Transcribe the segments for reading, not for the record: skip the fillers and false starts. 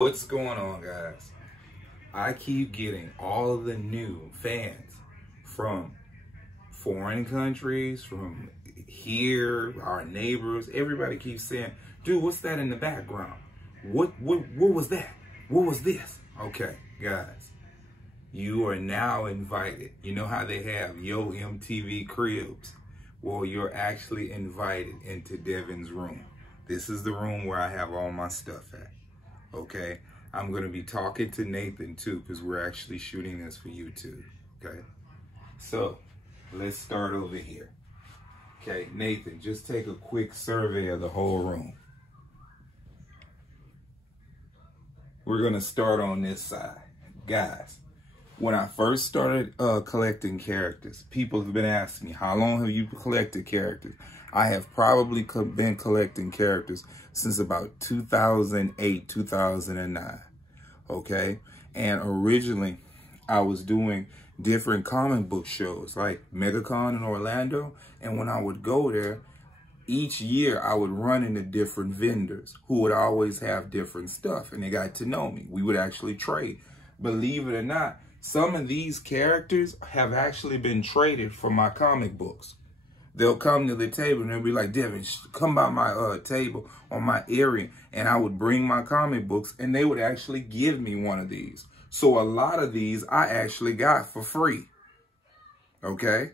What's going on, guys? I keep getting all of the new fans from foreign countries, from here, our neighbors. Everybody keeps saying, dude, what's that in the background? What was that? What was this? Okay, guys, you are now invited. You know how they have Yo MTV Cribs? Well, you're actually invited into Devin's room. This is the room where I have all my stuff at. Okay, I'm going to be talking to Nathan too, because we're actually shooting this for YouTube. Okay, so let's start over here. Okay, Nathan, just take a quick survey of the whole room. We're going to start on this side. Guys, when I first started collecting characters, people have been asking me, how long have you collected characters? I have probably been collecting characters since about 2008, 2009, okay? And originally, I was doing different comic book shows, like MegaCon in Orlando, and when I would go there, each year I would run into different vendors who would always have different stuff, and they got to know me. We would actually trade. Believe it or not, some of these characters have actually been traded for my comic books. They'll come to the table and they'll be like, Devin, come by my table on my area. And I would bring my comic books and they would actually give me one of these. So a lot of these I actually got for free. Okay.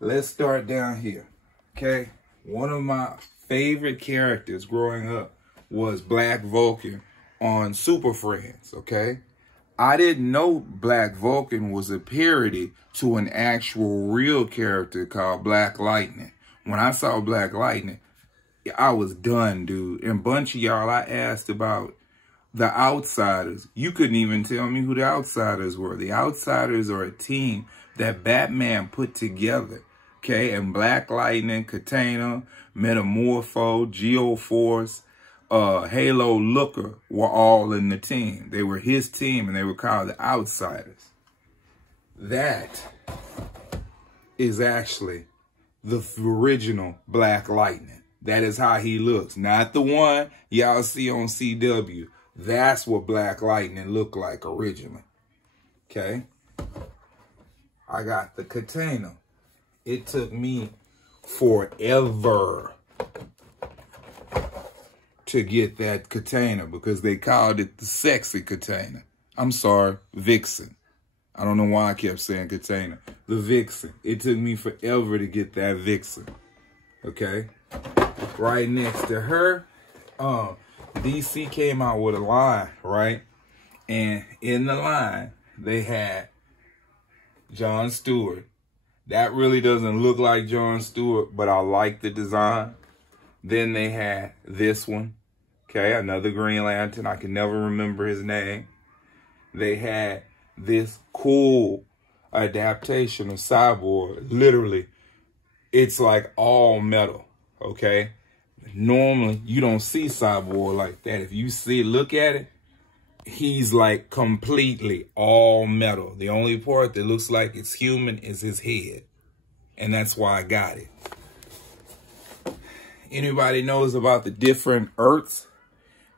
Let's start down here. Okay. One of my favorite characters growing up was Black Vulcan on Super Friends. Okay. I didn't know Black Vulcan was a parody to an actual real character called Black Lightning. When I saw Black Lightning, I was done, dude. And a bunch of y'all, I asked about the Outsiders. You couldn't even tell me who the Outsiders were. The Outsiders are a team that Batman put together, okay? And Black Lightning, Katana, Metamorpho, Geoforce, Halo Looker were all in the team. They were his team and they were called the Outsiders. That is actually the original Black Lightning. That is how he looks. Not the one y'all see on CW. That's what Black Lightning looked like originally. Okay? I got the Katana. It took me forever to get that Katana because they called it the sexy Katana. I'm sorry, Vixen. I don't know why I kept saying Katana. The Vixen. It took me forever to get that Vixen. Okay? Right next to her, DC came out with a line, right? And in the line, they had Jon Stewart. That really doesn't look like Jon Stewart, but I like the design. Then they had this one. Okay, another Green Lantern. I can never remember his name. They had this cool adaptation of Cyborg. Literally, it's like all metal, okay? Normally, you don't see Cyborg like that. If you look at it, he's like completely all metal. The only part that looks like it's human is his head. And that's why I got it. Anybody knows about the different Earths?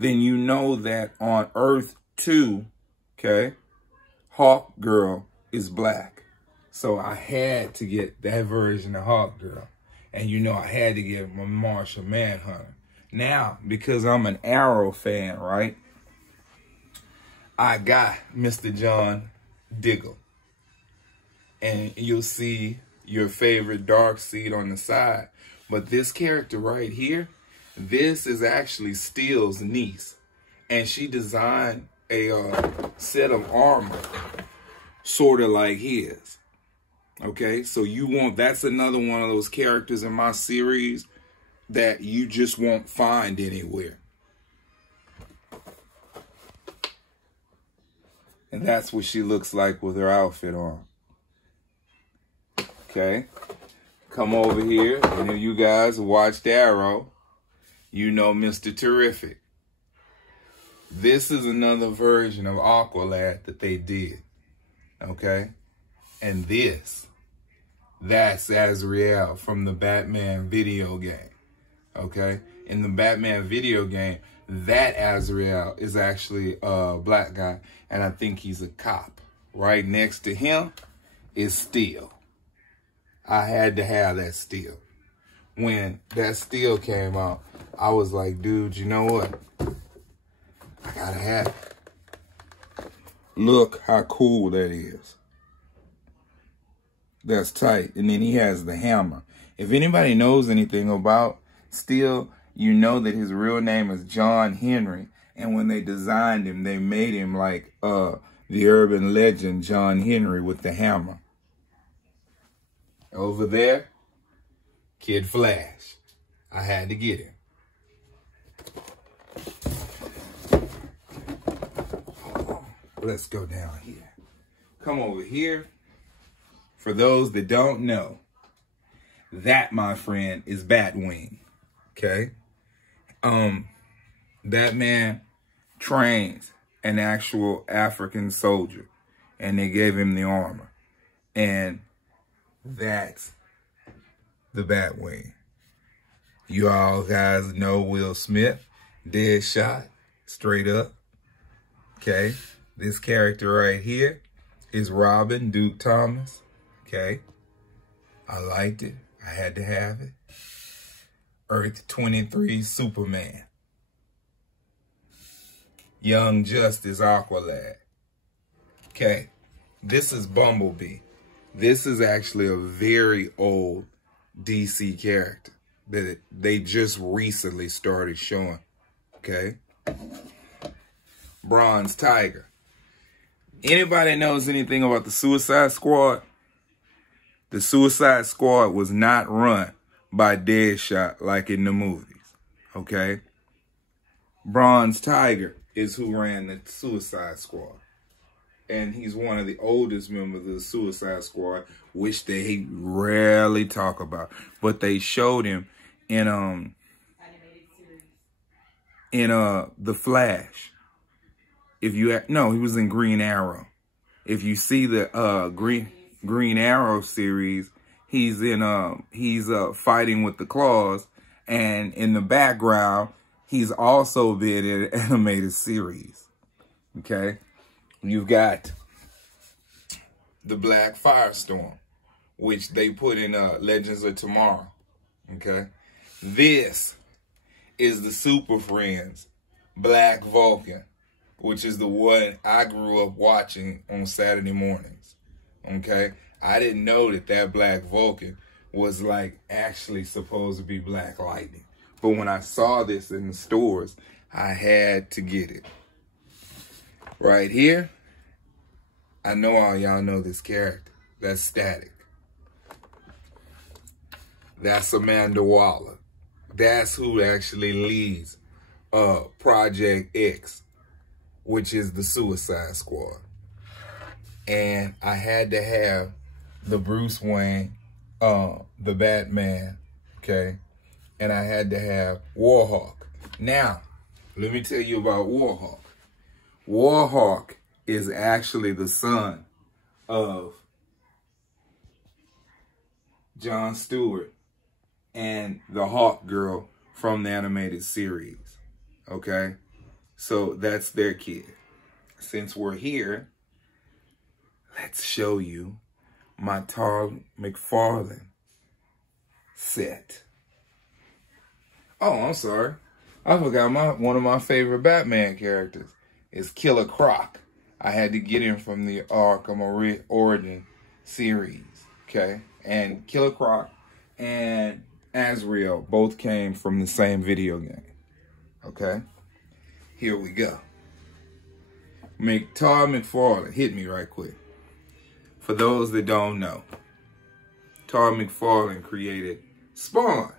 Then you know that on Earth 2, okay, Hawk Girl is black. So I had to get that version of Hawk Girl. And you know I had to get my Martian Manhunter. Now, because I'm an Arrow fan, right, I got Mr. John Diggle. And you'll see your favorite Darkseid on the side. But this character right here, this is actually Steel's niece. And she designed a set of armor sort of like his. Okay, so that's another one of those characters in my series that you just won't find anywhere. And that's what she looks like with her outfit on. Okay, come over here, and if you guys watched Arrow, you know Mr. Terrific. This is another version of Aqualad that they did, okay? And that's Azrael from the Batman video game, okay? In the Batman video game, That Azrael is actually a black guy, and I think he's a cop. Right next to him is Steel. I had to have that Steel. When that Steel came out, I was like, dude, you know what? I gotta have it. Look how cool that is. That's tight. And then he has the hammer. If anybody knows anything about Steel, you know that his real name is John Henry. And when they designed him, they made him like the urban legend John Henry with the hammer. Over there, Kid Flash. I had to get him. Let's go down here. Come over here. For those that don't know, that, my friend, is Batwing. Okay? That man trains an actual African soldier, and they gave him the armor. And that's the Batwing. You all guys know Will Smith, Deadshot, straight up. Okay? This character right here is Robin, Duke Thomas. Okay? I liked it. I had to have it. Earth 23 Superman. Young Justice Aqualad. Okay? This is Bumblebee. This is actually a very old DC character that they just recently started showing. Okay? Bronze Tiger. Anybody knows anything about the Suicide Squad? The Suicide Squad was not run by Deadshot like in the movies. Okay? Bronze Tiger is who ran the Suicide Squad. And he's one of the oldest members of the Suicide Squad, which they rarely talk about. But they showed him in The Flash. If you no, he was in Green Arrow. If you see the Green Arrow series, he's in fighting with the Claws, and in the background, he's also been in an animated series. Okay? You've got the Black Firestorm, which they put in Legends of Tomorrow. Okay? This is the Super Friends Black Vulcan, which is the one I grew up watching on Saturday mornings. Okay? I didn't know that Black Vulcan was like actually supposed to be Black Lightning. But when I saw this in the stores, I had to get it. Right here, I know all y'all know this character. That's Static. That's Amanda Waller. That's who actually leads Project X, which is the Suicide Squad. And I had to have the Bruce Wayne, the Batman, okay? And I had to have Warhawk. Now, let me tell you about Warhawk. Warhawk is actually the son of Jon Stewart and the Hawk Girl from the animated series, okay? So that's their kid. Since we're here, let's show you my Todd McFarlane set. Oh, I'm sorry. I forgot one of my favorite Batman characters is Killer Croc. I had to get him from the Arkham Origin series, okay? And Killer Croc and Azrael both came from the same video game, okay? Here we go. Todd McFarlane, hit me right quick. For those that don't know, Todd McFarlane created Spawn.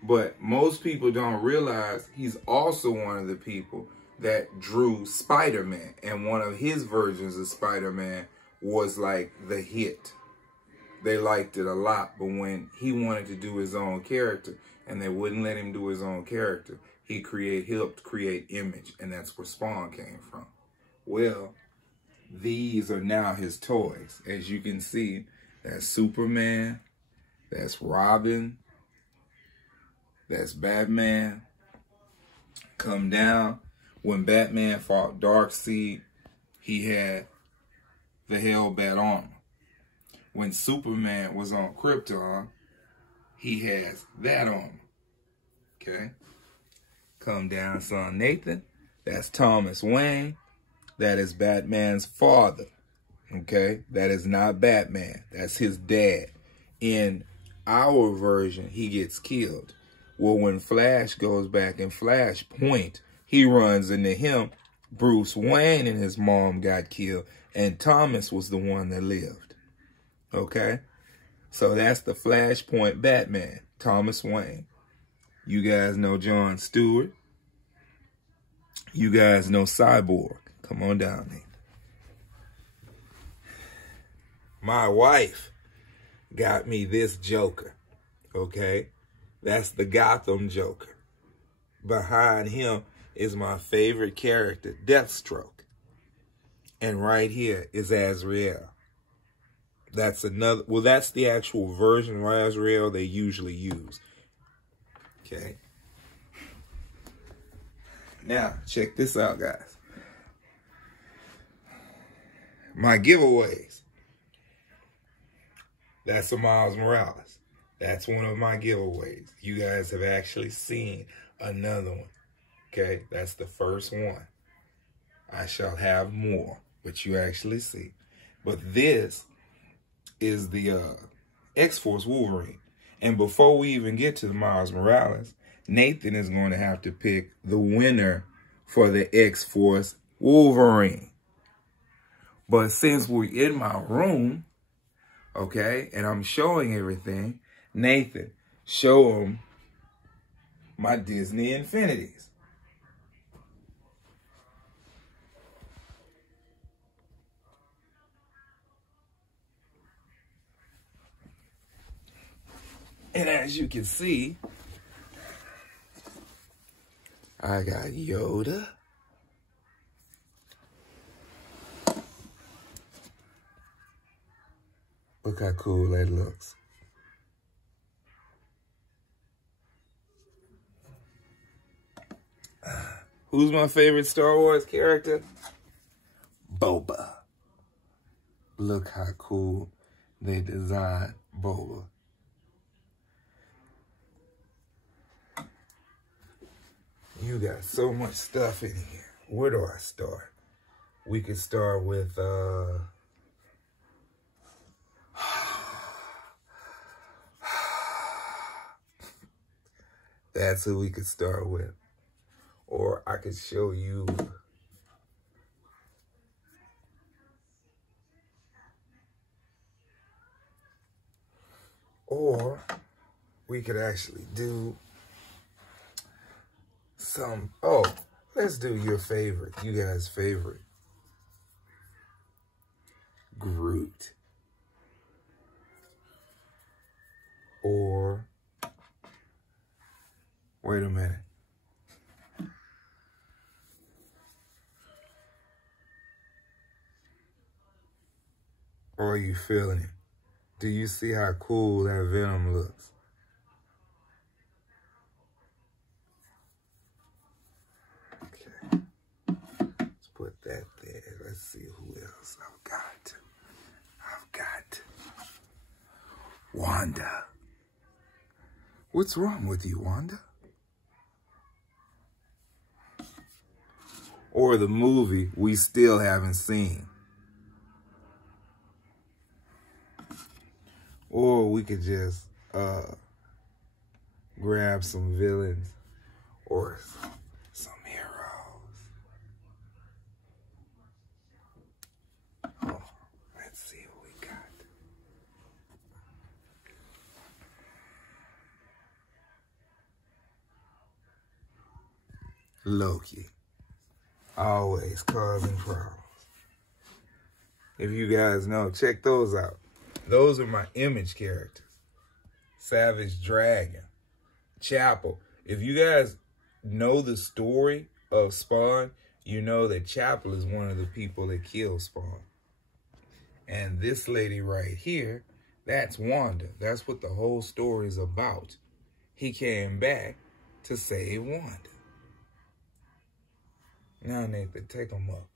But most people don't realize he's also one of the people that drew Spider-Man. And one of his versions of Spider-Man was like the hit. They liked it a lot. But when he wanted to do his own character and they wouldn't let him do his own character, he helped create Image. And that's where Spawn came from. Well, these are now his toys. As you can see, that's Superman, that's Robin, that's Batman, Come down. When Batman fought Darkseid, he had the Hellbat armor. When Superman was on Krypton, he has that armor. Okay? Come down, son Nathan. That's Thomas Wayne. That is Batman's father. Okay? That is not Batman. That's his dad. In our version, he gets killed. Well, when Flash goes back in Flashpoint, he runs into him. Bruce Wayne and his mom got killed, and Thomas was the one that lived. Okay? So that's the Flashpoint Batman, Thomas Wayne. You guys know John Stewart. You guys know Cyborg. Come on down, Nathan. My wife got me this Joker, okay? That's the Gotham Joker. Behind him is my favorite character, Deathstroke. And right here is Azrael. That's another, well, that's the actual version of Azrael they usually use. Okay. Now, check this out, guys. My giveaways. That's a Miles Morales. That's one of my giveaways. You guys have actually seen another one. Okay, that's the first one. I shall have more, but you actually see. But this is the X-Force Wolverine. And before we even get to the Miles Morales, Nathan is going to have to pick the winner for the X-Force Wolverine. But since we're in my room, okay, and I'm showing everything, Nathan, show him my Disney Infinities. And as you can see, I got Yoda. Look how cool that looks. Who's my favorite Star Wars character? Boba. Look how cool they designed Boba. You got so much stuff in here. Where do I start? We could start with, that's who we could start with. Or I could show you or we could actually do some, oh, let's do your favorite, you guys' favorite. Groot. Or, wait a minute. Or are you feeling it? Do you see how cool that Venom looks? Okay. Let's put that there. Let's see who else I've got. Wanda. What's wrong with you, Wanda? Or the movie we still haven't seen. Or we could just grab some villains or some heroes. Oh, let's see what we got. Loki. Always causing problems. If you guys know, check those out. Those are my Image characters. Savage Dragon. Chapel. If you guys know the story of Spawn, you know that Chapel is one of the people that killed Spawn. And this lady right here, that's Wanda. That's what the whole story is about. He came back to save Wanda. Now, Nathan, take them up.